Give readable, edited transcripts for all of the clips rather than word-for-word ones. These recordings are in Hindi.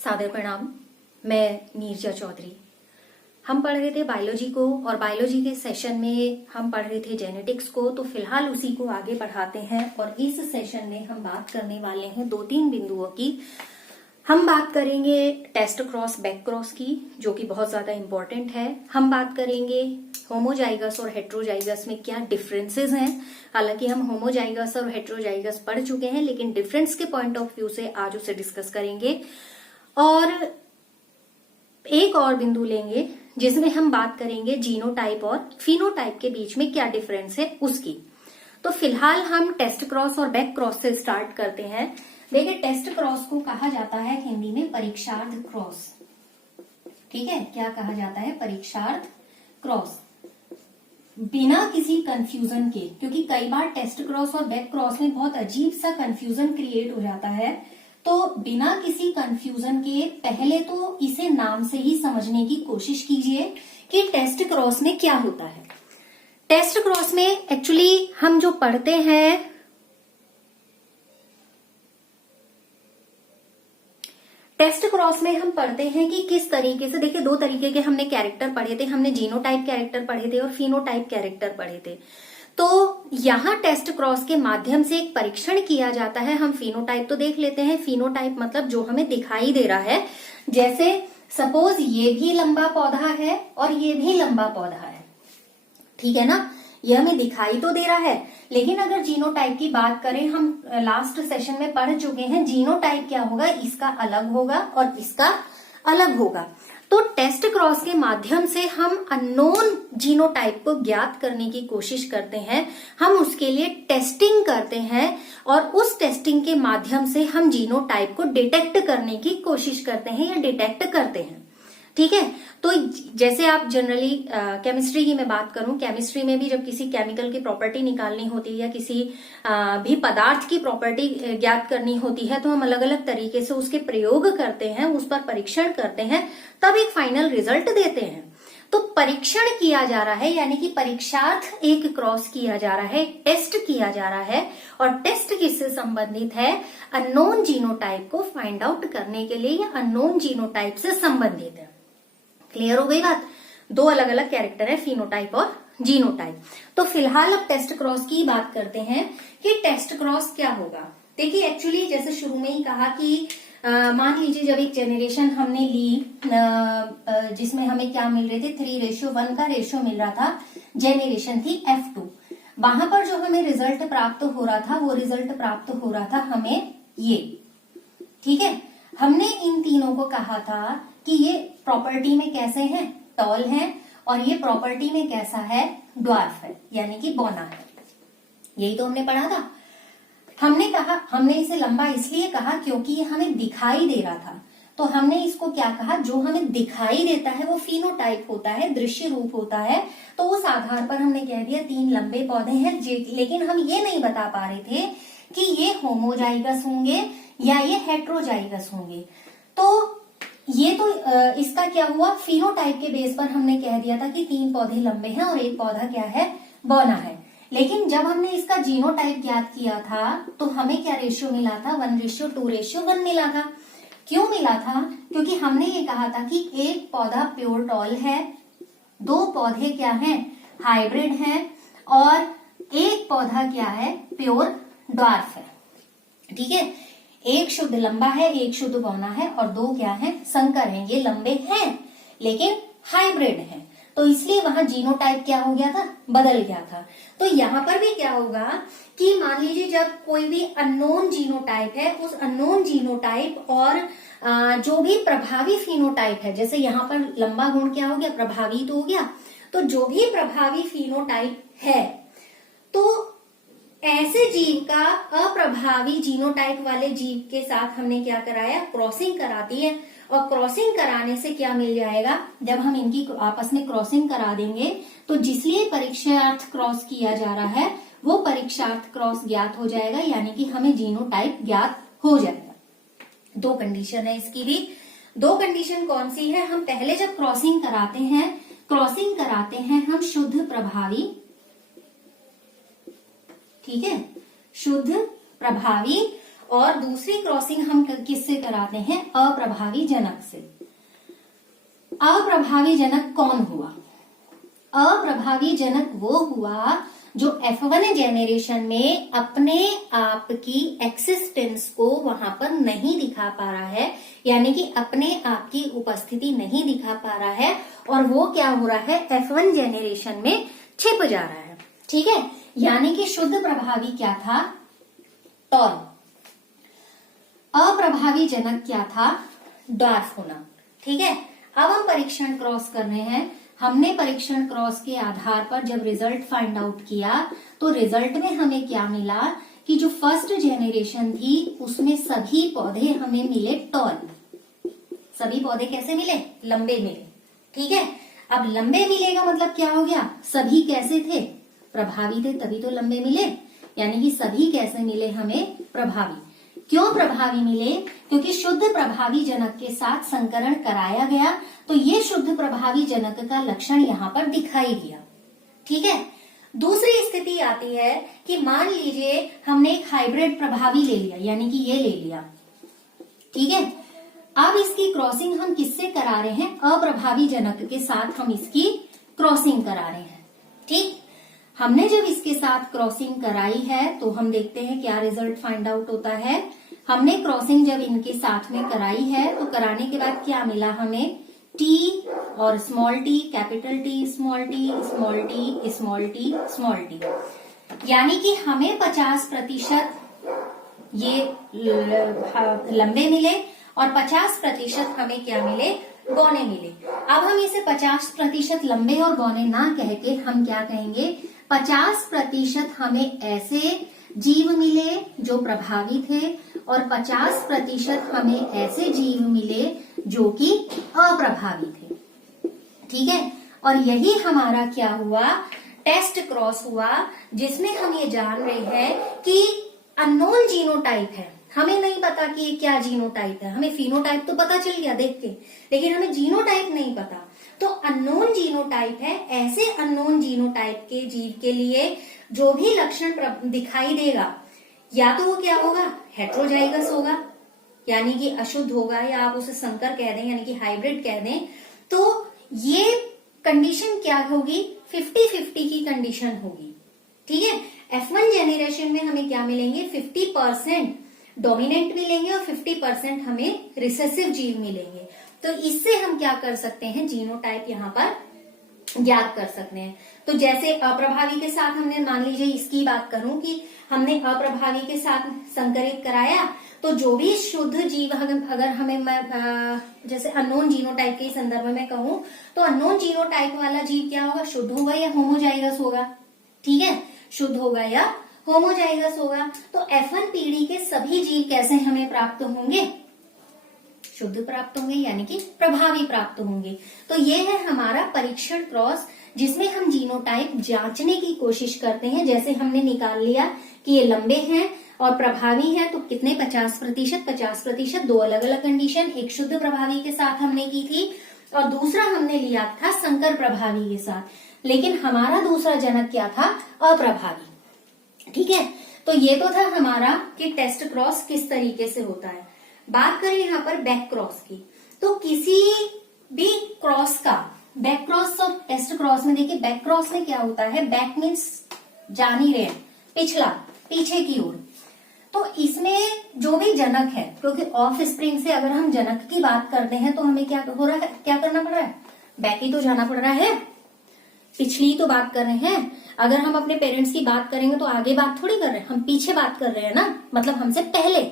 सादर प्रणाम। मैं नीरजा चौधरी। हम पढ़ रहे थे बायोलॉजी को और बायोलॉजी के सेशन में हम पढ़ रहे थे जेनेटिक्स को, तो फिलहाल उसी को आगे बढ़ाते हैं और इस सेशन में हम बात करने वाले हैं 2-3 बिंदुओं की। हम बात करेंगे टेस्ट क्रॉस बैक क्रॉस की, जो कि बहुत ज्यादा इंपॉर्टेंट है। हम बात करेंगे होमोजाइगस और हेट्रोजाइगस में क्या डिफरेंसेस हैं। हालांकि हम होमोजाइगस और हेट्रोजाइगस पढ़ चुके हैं, लेकिन डिफरेंस के पॉइंट ऑफ व्यू से आज उसे डिस्कस करेंगे। और एक और बिंदु लेंगे जिसमें हम बात करेंगे जीनोटाइप और फिनोटाइप के बीच में क्या डिफरेंस है उसकी। तो फिलहाल हम टेस्ट क्रॉस और बैक क्रॉस से स्टार्ट करते हैं। देखिए, टेस्ट क्रॉस को कहा जाता है हिंदी में परीक्षार्थ क्रॉस। ठीक है, क्या कहा जाता है? परीक्षार्थ क्रॉस। बिना किसी कंफ्यूजन के, क्योंकि कई बार टेस्ट क्रॉस और बैक क्रॉस में बहुत अजीब सा कंफ्यूजन क्रिएट हो जाता है, तो बिना किसी कंफ्यूजन के पहले तो इसे नाम से ही समझने की कोशिश कीजिए कि टेस्ट क्रॉस में क्या होता है। टेस्ट क्रॉस में एक्चुअली हम जो पढ़ते हैं, टेस्ट क्रॉस में हम पढ़ते हैं कि किस तरीके से, देखिए 2 तरीके के हमने कैरेक्टर पढ़े थे। हमने जीनोटाइप कैरेक्टर पढ़े थे और फिनोटाइप कैरेक्टर पढ़े थे। तो यहां टेस्ट क्रॉस के माध्यम से एक परीक्षण किया जाता है। हम फिनोटाइप तो देख लेते हैं। फिनोटाइप मतलब जो हमें दिखाई दे रहा है। जैसे सपोज ये भी लंबा पौधा है और ये भी लंबा पौधा है, ठीक है ना, ये हमें दिखाई तो दे रहा है। लेकिन अगर जीनोटाइप की बात करें, हम लास्ट सेशन में पढ़ चुके हैं जीनोटाइप क्या होगा, इसका अलग होगा और इसका अलग होगा। तो टेस्ट क्रॉस के माध्यम से हम अननोन जीनोटाइप को ज्ञात करने की कोशिश करते हैं। हम उसके लिए टेस्टिंग करते हैं और उस टेस्टिंग के माध्यम से हम जीनोटाइप को डिटेक्ट करने की कोशिश करते हैं या डिटेक्ट करते हैं। ठीक है, तो जैसे आप जनरली केमिस्ट्री की मैं बात करूं, केमिस्ट्री में भी जब किसी केमिकल की प्रॉपर्टी निकालनी होती है या किसी भी पदार्थ की प्रॉपर्टी ज्ञात करनी होती है, तो हम अलग अलग तरीके से उसके प्रयोग करते हैं, उस पर परीक्षण करते हैं, तब एक फाइनल रिजल्ट देते हैं। तो परीक्षण किया जा रहा है, यानी कि परीक्षार्थ एक क्रॉस किया जा रहा है, टेस्ट किया जा रहा है। और टेस्ट किससे संबंधित है? अननोन जीनोटाइप को फाइंड आउट करने के लिए या अननोन जीनोटाइप से संबंधित है। क्लियर हो गई बात? 2 अलग अलग कैरेक्टर है, फिनोटाइप और जीनोटाइप। तो फिलहाल अब टेस्ट क्रॉस की बात करते हैं कि टेस्ट क्रॉस क्या होगा। देखिए, एक्चुअली जैसे शुरू में ही कहा कि मान लीजिए जब एक जेनरेशन हमने ली जिसमें हमें क्या मिल रहे थे, 3:1 का रेशियो मिल रहा था, जेनरेशन थी F2। वहां पर जो हमें रिजल्ट प्राप्त हो रहा था, वो रिजल्ट प्राप्त हो रहा था हमें ये। ठीक है, हमने इन तीनों को कहा था कि ये प्रॉपर्टी में कैसे हैं, टॉल हैं, और ये प्रॉपर्टी में कैसा है, ड्वार्फ है, यानी कि बौना है। यही तो हमने पढ़ा था। हमने कहा, हमने इसे लंबा इसलिए कहा क्योंकि ये हमें दिखाई दे रहा था। तो हमने इसको क्या कहा, जो हमें दिखाई देता है वो फिनोटाइप होता है, दृश्य रूप होता है। तो उस आधार पर हमने कह दिया 3 लंबे पौधे हैं, लेकिन हम ये नहीं बता पा रहे थे कि ये होमोजाइगस होंगे या ये हेट्रोजाइगस होंगे। तो ये तो इसका क्या हुआ, फिनोटाइप के बेस पर हमने कह दिया था कि 3 पौधे लंबे हैं और एक पौधा क्या है, बौना है। लेकिन जब हमने इसका जीनोटाइप ज्ञात किया था तो हमें क्या रेशियो मिला था, 1:2:1 मिला था। क्यों मिला था? क्योंकि हमने ये कहा था कि एक पौधा प्योर टॉल है, 2 पौधे क्या हैं, हाइब्रिड हैं, और एक पौधा क्या है, प्योर ड्वार्फ है। ठीक है, एक शुद्ध लंबा है, एक शुद्ध बौना है, और 2 क्या है, संकर हैं। ये लंबे हैं लेकिन हाइब्रिड हैं, तो इसलिए वहां जीनोटाइप क्या हो गया था, बदल गया था। तो यहां पर भी क्या होगा कि मान लीजिए जब कोई भी अननोन जीनोटाइप है, उस अननोन जीनोटाइप और जो भी प्रभावी फिनोटाइप है, जैसे यहाँ पर लंबा गुण क्या हो गया, प्रभावी तो हो गया, तो जो भी प्रभावी फिनोटाइप है, तो ऐसे जीव का अप्रभावी जीनोटाइप वाले जीव के साथ हमने क्या कराया, क्रॉसिंग करा दी है। और क्रॉसिंग कराने से क्या मिल जाएगा, जब हम इनकी आपस में क्रॉसिंग करा देंगे तो जिसलिए परीक्षार्थ क्रॉस किया जा रहा है वो परीक्षार्थ क्रॉस ज्ञात हो जाएगा, यानी कि हमें जीनोटाइप ज्ञात हो जाएगा। 2 कंडीशन है इसकी भी। 2 कंडीशन कौन सी है, हम पहले जब क्रॉसिंग कराते हैं हम शुद्ध प्रभावी, ठीक है, शुद्ध प्रभावी और दूसरी क्रॉसिंग हम किससे कराते हैं? अप्रभावी जनक से। अप्रभावी जनक कौन हुआ? अप्रभावी जनक वो हुआ जो F1 जेनरेशन में अपने आप की एक्सिस्टेंस को वहां पर नहीं दिखा पा रहा है, यानी कि अपने आप की उपस्थिति नहीं दिखा पा रहा है, और वो क्या हो रहा है? F1 जेनरेशन में छिप जा रहा है। ठीक है, यानी कि शुद्ध प्रभावी क्या था? टॉल। अप्रभावी जनक क्या था? ड्वार्फ होना। ठीक है, अब हम परीक्षण क्रॉस कर रहे हैं। हमने परीक्षण क्रॉस के आधार पर जब रिजल्ट फाइंड आउट किया तो रिजल्ट में हमें क्या मिला कि जो फर्स्ट जेनरेशन थी उसमें सभी पौधे हमें मिले टॉल। सभी पौधे कैसे मिले? लंबे मिले। ठीक है, अब लंबे मिले का मतलब क्या हो गया? सभी कैसे थे? प्रभावी थे, तभी तो लंबे मिले। यानी कि सभी कैसे मिले हमें? प्रभावी। क्यों प्रभावी मिले? क्योंकि शुद्ध प्रभावी जनक के साथ संकरण कराया गया, तो ये शुद्ध प्रभावी जनक का लक्षण यहाँ पर दिखाई दिया। ठीक है, दूसरी स्थिति आती है कि मान लीजिए हमने एक हाइब्रिड प्रभावी ले लिया, यानी कि ये ले लिया। ठीक है, अब इसकी क्रॉसिंग हम किससे करा रहे हैं? अप्रभावी जनक के साथ हम इसकी क्रॉसिंग करा रहे हैं। ठीक, हमने जब इसके साथ क्रॉसिंग कराई है तो हम देखते हैं क्या रिजल्ट फाइंड आउट होता है। हमने क्रॉसिंग जब इनके साथ में कराई है तो कराने के बाद क्या मिला हमें? टी और small T, capital T, small T, small T, small T, small T, यानी कि हमें 50% ये लंबे मिले और 50% हमें क्या मिले? गौने मिले। अब हम इसे 50% लंबे और गौने ना कह के हम क्या कहेंगे? 50% हमें ऐसे जीव मिले जो प्रभावी थे और 50% हमें ऐसे जीव मिले जो कि अप्रभावी थे। ठीक है, और यही हमारा क्या हुआ? टेस्ट क्रॉस हुआ, जिसमें हम ये जान रहे हैं कि अननोन जीनोटाइप है। हमें नहीं पता कि ये क्या जीनोटाइप है। हमें फिनोटाइप तो पता चल गया देख के, लेकिन हमें जीनोटाइप नहीं पता। तो अननोन जीनोटाइप है। ऐसे अननोन जीनोटाइप के जीव के लिए जो भी लक्षण दिखाई देगा, या तो वो क्या होगा? हेट्रोजाइगस होगा, यानी कि अशुद्ध होगा, या आप उसे संकर कह दें, यानी कि हाइब्रिड कह दें। तो ये कंडीशन क्या होगी? 50-50 की कंडीशन होगी। ठीक है, F1 जेनरेशन में हमें क्या मिलेंगे? 50% डोमिनेंट मिलेंगे और 50% हमें रिसेसिव जीव मिलेंगे। तो इससे हम क्या कर सकते हैं? जीनोटाइप यहाँ पर ज्ञात कर सकते हैं। तो जैसे अप्रभावी के साथ हमने, मान लीजिए इसकी बात करूं कि हमने अप्रभावी के साथ संकरित कराया, तो जो भी शुद्ध जीव अगर हमें जैसे अननोन जीनोटाइप के संदर्भ में कहूं तो अननोन जीनोटाइप वाला जीव क्या होगा? शुद्ध होगा या होमोजाइगस होगा? ठीक है, शुद्ध होगा या होमोजाइगस होगा। तो F1 पीढ़ी के सभी जीव कैसे हमें प्राप्त होंगे? शुद्ध प्राप्त होंगे, यानी कि प्रभावी प्राप्त होंगे। तो ये है हमारा परीक्षण क्रॉस, जिसमें हम जीनोटाइप जांचने की कोशिश करते हैं। जैसे हमने निकाल लिया कि ये लंबे हैं और प्रभावी हैं, तो कितने? 50%। 50% दो अलग अलग कंडीशन, एक शुद्ध प्रभावी के साथ हमने की थी और दूसरा हमने लिया था संकर प्रभावी के साथ। लेकिन हमारा दूसरा जनक क्या था? अप्रभावी। ठीक है, तो ये तो था हमारा कि टेस्ट क्रॉस किस तरीके से होता है। बात करें यहाँ पर बैक क्रॉस की, तो किसी भी क्रॉस का, बैक क्रॉस और टेस्ट क्रॉस में देखिए, बैक क्रॉस में क्या होता है? बैक मीन्स जान ही रहे हैं, पिछला, पीछे की ओर। तो इसमें जो भी जनक है, क्योंकि ऑफ स्प्रिंग से अगर हम जनक की बात करते हैं तो हमें क्या हो रहा है? क्या करना पड़ रहा है? बैक ही तो जाना पड़ रहा है, पिछली तो बात कर रहे हैं। अगर हम अपने पेरेंट्स की बात करेंगे तो आगे बात थोड़ी कर रहे हैं, हम पीछे बात कर रहे हैं ना, मतलब हमसे पहले।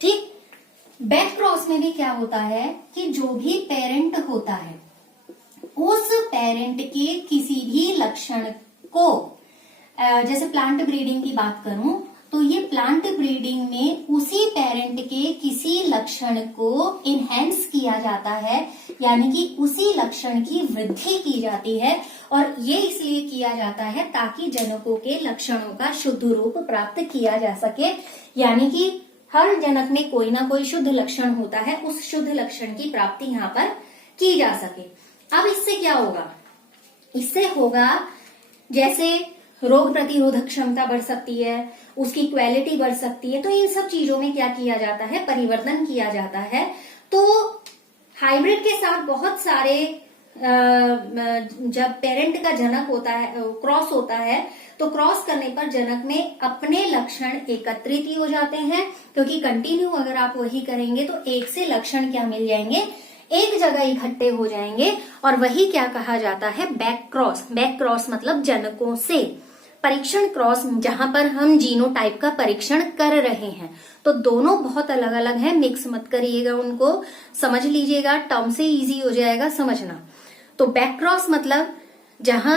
ठीक, बैक क्रॉस में भी क्या होता है कि जो भी पेरेंट होता है उस पेरेंट के किसी भी लक्षण को, जैसे प्लांट ब्रीडिंग की बात करूं तो ये प्लांट ब्रीडिंग में उसी पेरेंट के किसी लक्षण को इनहेंस किया जाता है, यानी कि उसी लक्षण की वृद्धि की जाती है। और ये इसलिए किया जाता है ताकि जनकों के लक्षणों का शुद्ध रूप प्राप्त किया जा सके, यानी कि हर जनक में कोई ना कोई शुद्ध लक्षण होता है, उस शुद्ध लक्षण की प्राप्ति यहाँ पर की जा सके। अब इससे क्या होगा? इससे होगा जैसे रोग प्रतिरोधक क्षमता बढ़ सकती है, उसकी क्वालिटी बढ़ सकती है। तो इन सब चीजों में क्या किया जाता है, परिवर्तन किया जाता है। तो हाइब्रिड के साथ बहुत सारे जब पेरेंट का जनक होता है, क्रॉस होता है, तो क्रॉस करने पर जनक में अपने लक्षण एकत्रित ही हो जाते हैं, क्योंकि कंटिन्यू अगर आप वही करेंगे तो एक से लक्षण क्या मिल जाएंगे, एक जगह इकट्ठे हो जाएंगे, और वही क्या कहा जाता है, बैक क्रॉस। बैक क्रॉस मतलब जनकों से परीक्षण क्रॉस, जहां पर हम जीनोटाइप का परीक्षण कर रहे हैं। तो दोनों बहुत अलग अलग हैं, मिक्स मत करिएगा उनको, समझ लीजिएगा, टर्म से इजी हो जाएगा समझना। तो बैक क्रॉस मतलब जहां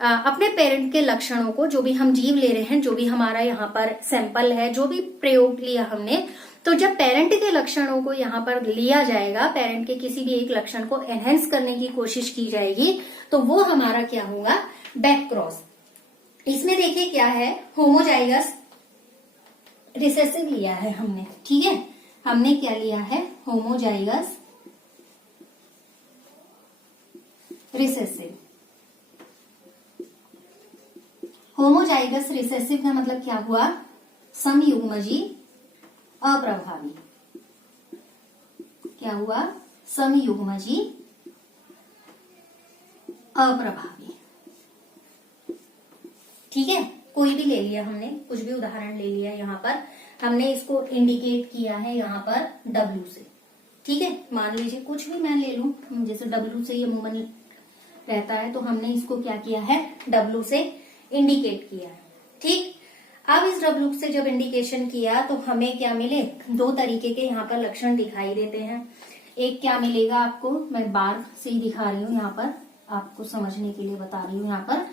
अपने पेरेंट के लक्षणों को, जो भी हम जीव ले रहे हैं, जो भी हमारा यहाँ पर सैंपल है, जो भी प्रयोग लिया हमने, तो जब पेरेंट के लक्षणों को यहाँ पर लिया जाएगा, पेरेंट के किसी भी एक लक्षण को एनहेंस करने की कोशिश की जाएगी, तो वो हमारा क्या होगा, बैक क्रॉस। इसमें देखिए क्या है, होमोजाइगस रिसेसिव लिया है हमने, ठीक है, हमने क्या लिया है, होमोजाइगस रिसेसिव। होमोजाइगस रिसेसिव का मतलब क्या हुआ, समयुग्मजी अप्रभावी। क्या हुआ, समयुग्मजी अप्रभावी। ठीक है, कोई भी ले लिया हमने, कुछ भी उदाहरण ले लिया, यहाँ पर हमने इसको इंडिकेट किया है यहाँ पर W से। ठीक है, मान लीजिए कुछ भी मैं ले लूं, जैसे W से ये अमूमन रहता है, तो हमने इसको क्या किया है, W से इंडिकेट किया है। ठीक, अब इस W से जब इंडिकेशन किया तो हमें क्या मिले, दो तरीके के यहाँ पर लक्षण दिखाई देते हैं। एक क्या मिलेगा आपको, मैं बार से ही दिखा रही हूँ, यहाँ पर आपको समझने के लिए बता रही हूँ, यहाँ पर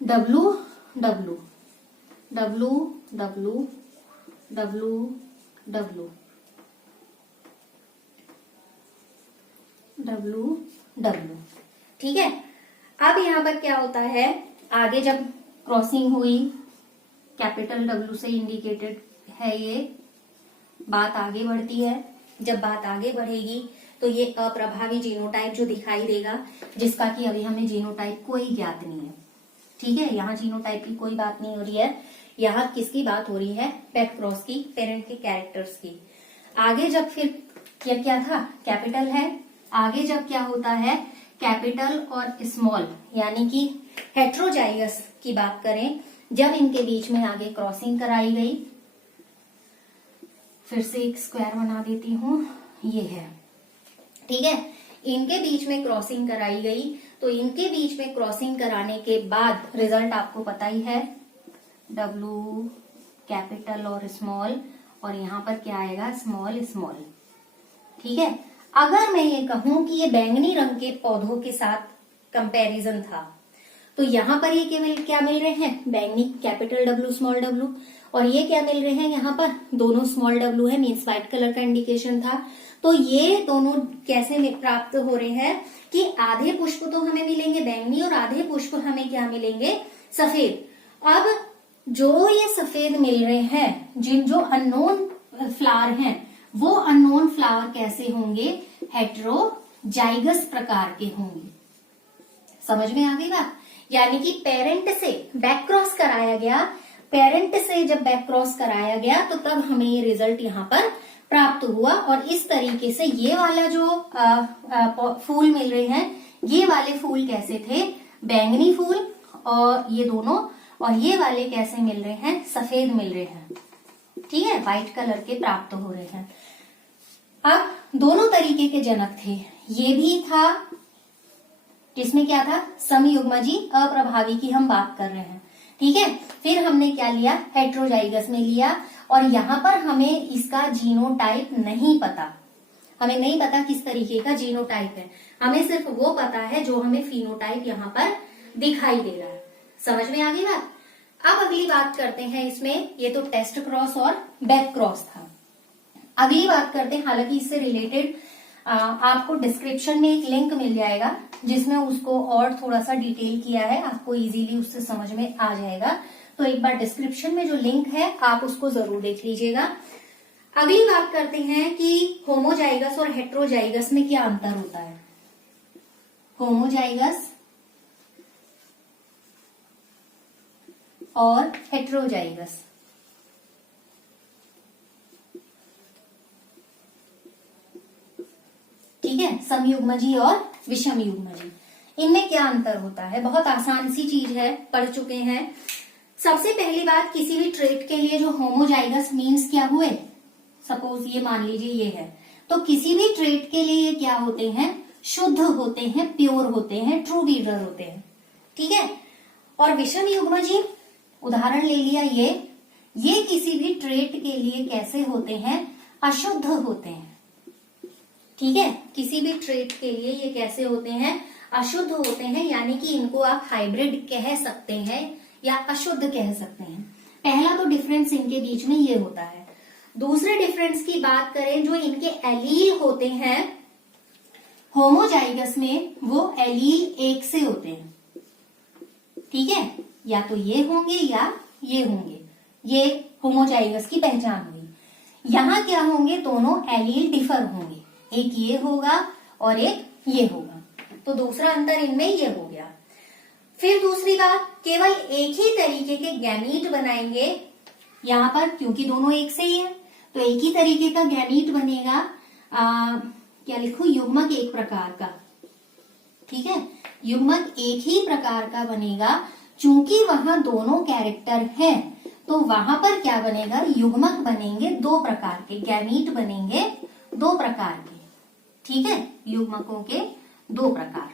W W W W W W W W। ठीक है, अब यहाँ पर क्या होता है, आगे जब क्रॉसिंग हुई, कैपिटल W से इंडिकेटेड है, ये बात आगे बढ़ती है। जब बात आगे बढ़ेगी तो ये अप्रभावी जीनोटाइप जो दिखाई देगा, जिसका कि अभी हमें जीनोटाइप कोई ज्ञात नहीं है। ठीक है, यहाँ जीनोटाइप की कोई बात नहीं हो रही है, यहाँ किसकी बात हो रही है, बैक क्रॉस की, पेरेंट के कैरेक्टर्स की। आगे जब फिर क्या था, कैपिटल है, आगे जब क्या होता है, कैपिटल और स्मॉल, यानी कि हेट्रोजाइगस की बात करें, जब इनके बीच में आगे क्रॉसिंग कराई गई, फिर से एक स्क्वायर बना देती हूं, ये है। ठीक है, इनके बीच में क्रॉसिंग कराई गई, तो इनके बीच में क्रॉसिंग कराने के बाद रिजल्ट आपको पता ही है, W कैपिटल और स्मॉल, और यहाँ पर क्या आएगा, स्मॉल स्मॉल। ठीक है, अगर मैं ये कहूं कि ये बैंगनी रंग के पौधों के साथ कंपैरिजन था, तो यहाँ पर ये क्या मिल रहे हैं, बैंगनी कैपिटल W स्मॉल W, और ये क्या मिल रहे हैं, यहाँ पर दोनों स्मॉल W है, मीन्स व्हाइट कलर का इंडिकेशन था। तो ये दोनों कैसे प्राप्त हो रहे हैं कि आधे पुष्प तो हमें मिलेंगे बैंगनी और आधे पुष्प हमें क्या मिलेंगे, सफेद। अब जो ये सफेद मिल रहे हैं, जो अननोन फ्लावर हैं, वो अननोन फ्लावर कैसे होंगे, हेट्रोजाइगस प्रकार के होंगे। समझ में आ गई बात, यानी कि पेरेंट से बैक क्रॉस कराया गया, पेरेंट से जब बैक क्रॉस कराया गया तो तब हमें ये रिजल्ट यहाँ पर प्राप्त हुआ। और इस तरीके से ये वाला जो फूल मिल रहे हैं, ये वाले फूल कैसे थे, बैंगनी फूल, और ये दोनों, और ये वाले कैसे मिल रहे हैं, सफेद मिल रहे हैं। ठीक है, व्हाइट कलर के प्राप्त हो रहे हैं। अब दोनों तरीके के जनक थे, ये भी था, जिसमें क्या था, समयुग्मजी अप्रभावी की हम बात कर रहे हैं। ठीक है, फिर हमने क्या लिया, हेट्रोजाइगस में लिया, और यहाँ पर हमें इसका जीनोटाइप नहीं पता, हमें नहीं पता किस तरीके का जीनोटाइप है, हमें सिर्फ वो पता है जो हमें फिनोटाइप यहाँ पर दिखाई दे रहा है। समझ में आ गई बात। अब अगली बात करते हैं इसमें, ये तो टेस्ट क्रॉस और बैक क्रॉस था। अगली बात करते हैं, हालांकि इससे रिलेटेड आपको डिस्क्रिप्शन में एक लिंक मिल जाएगा, जिसमें उसको और थोड़ा सा डिटेल किया है, आपको इजीली उससे समझ में आ जाएगा। तो एक बार डिस्क्रिप्शन में जो लिंक है आप उसको जरूर देख लीजिएगा। अगली बात करते हैं कि होमोजाइगस और हेट्रोजाइगस में क्या अंतर होता है। होमोजाइगस और हेट्रोजाइगस। ठीक है, समयुग्मजी और विषम युग्मजी, इनमें क्या अंतर होता है? बहुत आसान सी चीज है, पढ़ चुके हैं। सबसे पहली बात, किसी भी ट्रेट के लिए जो होमोजाइगस मीन्स क्या हुए, सपोज ये मान लीजिए ये है, तो किसी भी ट्रेट के लिए ये क्या होते हैं? शुद्ध होते हैं, प्योर होते हैं, ट्रू रीडर होते हैं। ठीक है, और विषम युग्मजी, उदाहरण ले लिया ये किसी भी ट्रेट के लिए कैसे होते हैं? अशुद्ध होते हैं। ठीक है, किसी भी ट्रेट के लिए ये कैसे होते हैं? अशुद्ध होते हैं, यानी कि इनको आप हाइब्रिड कह सकते हैं या अशुद्ध कह सकते हैं। पहला तो डिफरेंस इनके बीच में ये होता है। दूसरे डिफरेंस की बात करें, जो इनके एलील होते हैं होमोजाइगस में, वो एलील एक से होते हैं। ठीक है, या तो ये होंगे या ये होंगे, ये होमोजाइगस की पहचान हुई। यहां क्या होंगे? दोनों एलील डिफर होंगे, एक ये होगा और एक ये होगा, तो दूसरा अंतर इनमें ये हो गया। फिर दूसरी बात, केवल एक ही तरीके के गैमीट बनाएंगे यहां पर, क्योंकि दोनों एक से ही है, तो एक ही तरीके का गैमीट बनेगा। क्या लिखूं? युग्मक एक प्रकार का। ठीक है, युग्मक एक ही प्रकार का बनेगा, चूंकि वहां दोनों कैरेक्टर हैं, तो वहां पर क्या बनेगा? युग्मक बनेंगे दो प्रकार के, गैमीट बनेंगे दो प्रकार के। ठीक है, युग्मकों के दो प्रकार।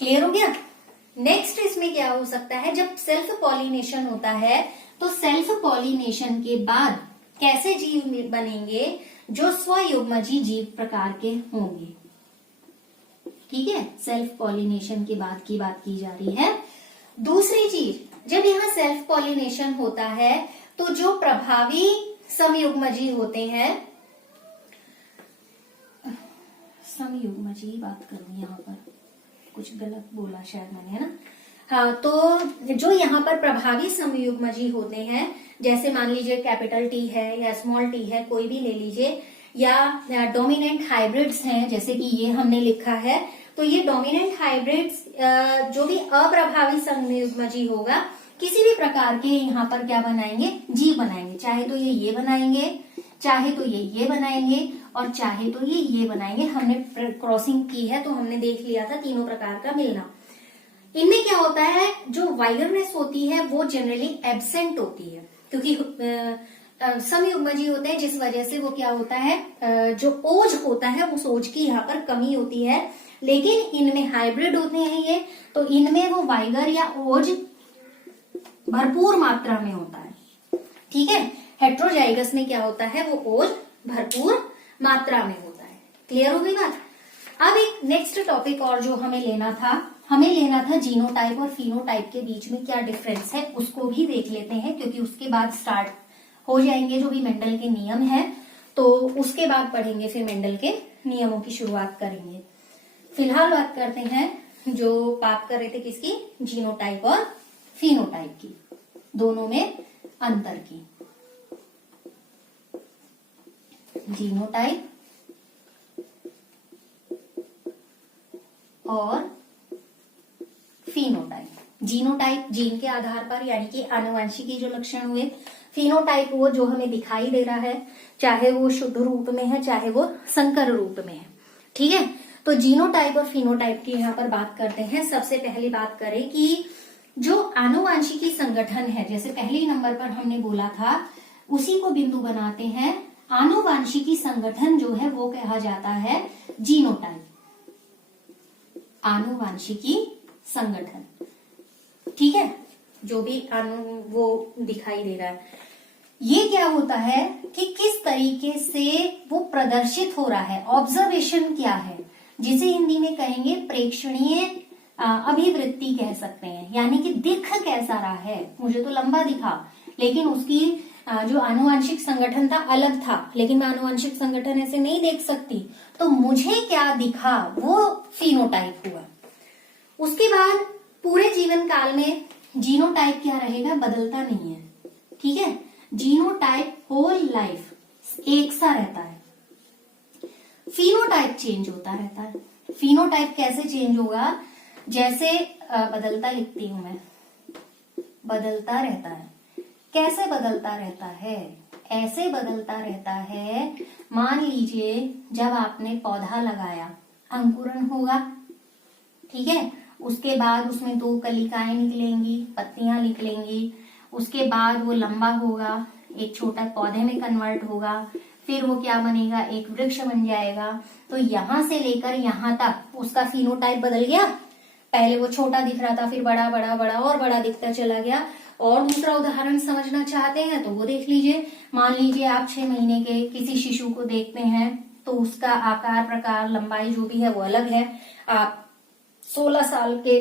क्लियर हो गया? नेक्स्ट इसमें क्या हो सकता है? जब सेल्फ पॉलिनेशन होता है, तो सेल्फ पॉलिनेशन के बाद कैसे जीव बनेंगे? जो स्वयुग्मजी जीव प्रकार के होंगे। ठीक है, सेल्फ पॉलिनेशन के बाद की बात की जा रही है। दूसरी चीज, जब यहाँ सेल्फ पॉलिनेशन होता है, तो जो प्रभावी समयुग्मजी होते हैं, समयुग्मजी बात करूं, यहाँ पर कुछ गलत बोला शायद मैंने, है ना? हाँ, तो जो यहाँ पर प्रभावी समयुग्मजी होते हैं, जैसे मान लीजिए कैपिटल टी है या स्मॉल टी है, कोई भी ले लीजिए, या डोमिनेंट हाइब्रिड्स हैं, जैसे कि ये हमने लिखा है, तो ये डोमिनेंट हाइब्रिड्स जो भी अप्रभावी समयुग्मजी होगा, किसी भी प्रकार के यहाँ पर क्या बनाएंगे? जीव बनाएंगे। चाहे तो ये बनाएंगे, चाहे तो ये बनाएंगे, और चाहे तो ये बनाएंगे। हमने क्रॉसिंग की है तो हमने देख लिया था तीनों प्रकार का मिलना। इनमें क्या होता है? जो वायरनेस होती है वो जनरली एब्सेंट होती है, क्योंकि समयुग्मजी होते हैं, जिस वजह से वो क्या होता है, जो ओज होता है उस ओज की यहाँ पर कमी होती है। लेकिन इनमें हाइब्रिड होते हैं ये, तो इनमें वो वाइगर या ओज भरपूर मात्रा में होता है। ठीक है, हेट्रोजाइगस में क्या होता है? वो ओज भरपूर मात्रा में होता है। क्लियर हो गई बात? अब एक नेक्स्ट टॉपिक और जो हमें लेना था जीनोटाइप और फिनोटाइप के बीच में क्या डिफरेंस है, उसको भी देख लेते हैं, क्योंकि उसके बाद स्टार्ट हो जाएंगे जो भी मेंडल के नियम है, तो उसके बाद पढ़ेंगे, फिर मेंडल के नियमों की शुरुआत करेंगे। फिलहाल बात करते हैं जो बात कर रहे थे किसकी? जीनोटाइप और फिनोटाइप की, दोनों में अंतर की। जीनोटाइप और फिनोटाइप। जीनोटाइप जीन के आधार पर, यानी कि आनुवंशिकी जो लक्षण हुए। फिनोटाइप वो जो हमें दिखाई दे रहा है, चाहे वो शुद्ध रूप में है चाहे वो संकर रूप में है। ठीक है, तो जीनोटाइप और फिनोटाइप की यहाँ पर बात करते हैं। सबसे पहले बात करें कि जो आनुवंशिकी संगठन है, जैसे पहले नंबर पर हमने बोला था, उसी को बिंदु बनाते हैं। आनुवंशिकी संगठन जो है वो कहा जाता है जीनोटाइप। आनुवंशिकी संगठन, ठीक है, जो भी वो दिखाई दे रहा है, ये क्या होता है कि किस तरीके से वो प्रदर्शित हो रहा है, ऑब्जर्वेशन क्या है, जिसे हिंदी में कहेंगे प्रेक्षणीय अभिवृत्ति कह सकते हैं। यानी कि दिख कैसा रहा है, मुझे तो लंबा दिखा, लेकिन उसकी जो आनुवंशिक संगठन था अलग था, लेकिन मैं आनुवंशिक संगठन ऐसे नहीं देख सकती, तो मुझे क्या दिखा वो फिनोटाइप हुआ। उसके बाद पूरे जीवन काल में जीनोटाइप क्या रहेगा, बदलता नहीं है। ठीक है, जीनोटाइप होल लाइफ एक सा रहता है। फिनोटाइप चेंज होता रहता है। फिनोटाइप कैसे चेंज होगा, जैसे बदलता लिखती हूं मैं, बदलता रहता है। कैसे बदलता रहता है? ऐसे बदलता रहता है, मान लीजिए जब आपने पौधा लगाया, अंकुरण होगा, ठीक है, उसके बाद उसमें 2 कलिकाएं निकलेंगी, पत्तियां निकलेंगी, उसके बाद वो लंबा होगा, एक छोटा पौधे में कन्वर्ट होगा, फिर वो क्या बनेगा, एक वृक्ष बन जाएगा। तो यहां से लेकर यहां तक उसका फिनोटाइप बदल गया। पहले वो छोटा दिख रहा था, फिर बड़ा बड़ा बड़ा और बड़ा दिखता चला गया। और दूसरा उदाहरण समझना चाहते हैं तो वो देख लीजिए। मान लीजिए आप 6 महीने के किसी शिशु को देखते हैं तो उसका आकार, प्रकार, लंबाई जो भी है वो अलग है। आप 16 साल के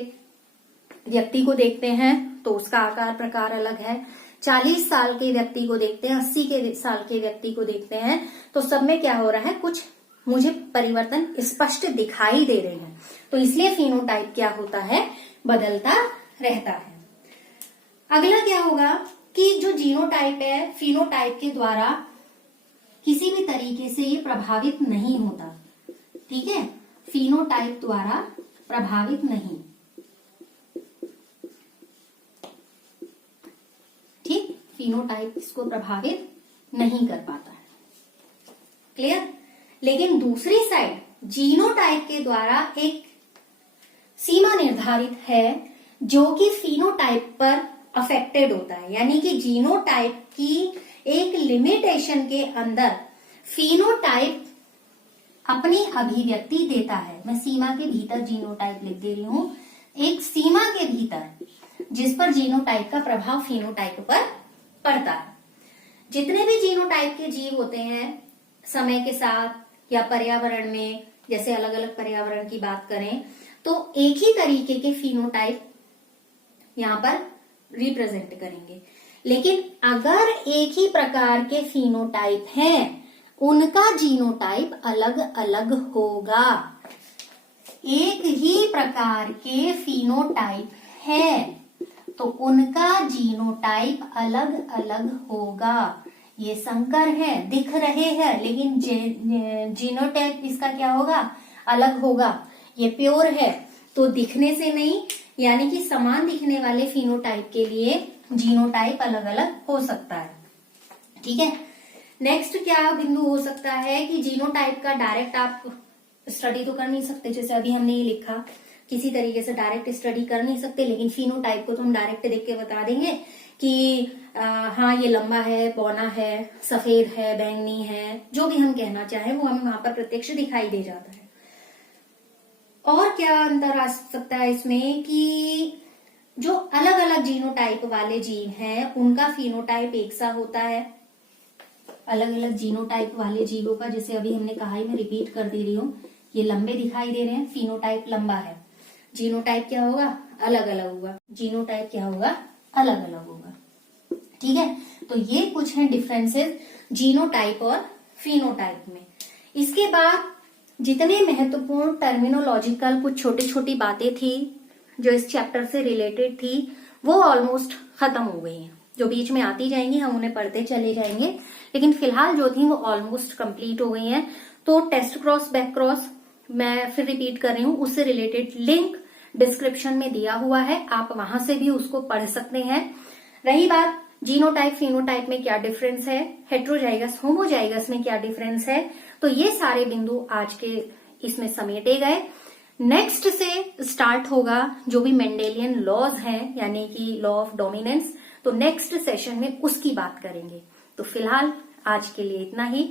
व्यक्ति को देखते हैं तो उसका आकार, प्रकार अलग है। 40 साल के व्यक्ति को देखते हैं, 80 के साल के व्यक्ति को देखते हैं, तो सब में क्या हो रहा है, कुछ मुझे परिवर्तन स्पष्ट दिखाई दे रहे हैं। तो इसलिए फिनोटाइप क्या होता है, बदलता रहता है। अगला क्या होगा कि जो जीनोटाइप है, फिनोटाइप के द्वारा किसी भी तरीके से ये प्रभावित नहीं होता, ठीक है, फिनोटाइप द्वारा प्रभावित नहीं, ठीक, फिनोटाइप इसको प्रभावित नहीं कर पाता है। क्लियर? लेकिन दूसरी साइड जीनोटाइप के द्वारा एक सीमा निर्धारित है जो कि फिनोटाइप पर अफेक्टेड होता है। यानी कि जीनोटाइप की एक लिमिटेशन के अंदर फिनोटाइप अपनी अभिव्यक्ति देता है। मैं सीमा के भीतर जीनोटाइप लिख दे रही हूं, एक सीमा के भीतर जिस पर जीनोटाइप का प्रभाव फिनोटाइप पर पड़ता है। जितने भी जीनोटाइप के जीव होते हैं समय के साथ या पर्यावरण में, जैसे अलग अलग पर्यावरण की बात करें तो एक ही तरीके के फिनोटाइप यहां पर रिप्रेजेंट करेंगे। लेकिन अगर एक ही प्रकार के फिनोटाइप हैं, उनका जीनोटाइप अलग अलग होगा। एक ही प्रकार के फिनोटाइप है तो उनका जीनोटाइप अलग अलग होगा। ये संकर है, दिख रहे हैं, लेकिन जीनोटाइप इसका क्या होगा, अलग होगा। ये प्योर है तो दिखने से नहीं, यानी कि समान दिखने वाले फिनोटाइप के लिए जीनोटाइप अलग अलग हो सकता है, ठीक है। नेक्स्ट क्या बिंदु हो सकता है कि जीनोटाइप का डायरेक्ट आप स्टडी तो कर नहीं सकते, जैसे अभी हमने ये लिखा, किसी तरीके से डायरेक्ट स्टडी कर नहीं सकते, लेकिन फिनोटाइप को तो हम डायरेक्ट देख के बता देंगे कि हाँ ये लंबा है, बौना है, सफेद है, बैंगनी है, जो भी हम कहना चाहें वो हमें वहां पर प्रत्यक्ष दिखाई दे जाता है। और क्या अंतर आ सकता है इसमें कि जो अलग अलग जीनोटाइप वाले जीव हैं उनका फिनोटाइप एक सा होता है। अलग अलग जीनोटाइप वाले जीवों का, जैसे अभी हमने कहा ही, मैं रिपीट कर दे रही हूँ, ये लंबे दिखाई दे रहे हैं, फिनोटाइप लंबा है। जीनोटाइप क्या होगा, अलग अलग होगा। जीनोटाइप क्या होगा, अलग अलग होगा, ठीक है। तो ये कुछ है डिफरेंसेस जीनोटाइप और फिनोटाइप में। इसके बाद जितने महत्वपूर्ण टर्मिनोलॉजिकल कुछ छोटी छोटी बातें थी जो इस चैप्टर से रिलेटेड थी, वो ऑलमोस्ट खत्म हो गई हैं। जो बीच में आती जाएंगी हम उन्हें पढ़ते चले जाएंगे, लेकिन फिलहाल जो थी वो ऑलमोस्ट कंप्लीट हो गई हैं। तो टेस्ट क्रॉस, बैक क्रॉस मैं फिर रिपीट कर रही हूँ, उससे रिलेटेड लिंक डिस्क्रिप्शन में दिया हुआ है, आप वहां से भी उसको पढ़ सकते हैं। रही बात जीनोटाइप फिनोटाइप में क्या डिफरेंस है, हेट्रोजाइगस होमोजाइगस में क्या डिफरेंस है, तो ये सारे बिंदु आज के इसमें समेटे गए। नेक्स्ट से स्टार्ट होगा जो भी मेंडेलियन लॉज हैं, यानी कि लॉ ऑफ डोमिनेंस, तो नेक्स्ट सेशन में उसकी बात करेंगे। तो फिलहाल आज के लिए इतना ही,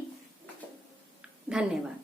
धन्यवाद।